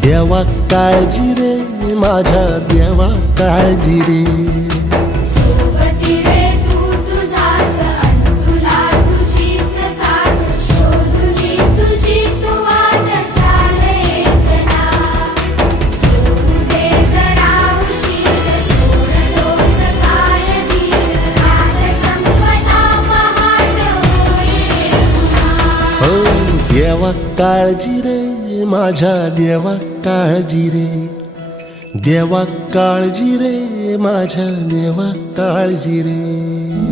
देवा काळजी रे माझ्या देवा काळजी रे. सोबती रे तू तुझाच अन तुला तुझीच साथ शोधुनी तुझी तू वाट चाल एकटा. सोडू दे जरा उशीर सोडतोस काय धीर रात संपता पहाट होई रे पुन्हा. हो देवा काळजी रे माझ्या देवा काळजी रे. देवा काळजी रे माझ्या देवा काळजी रे.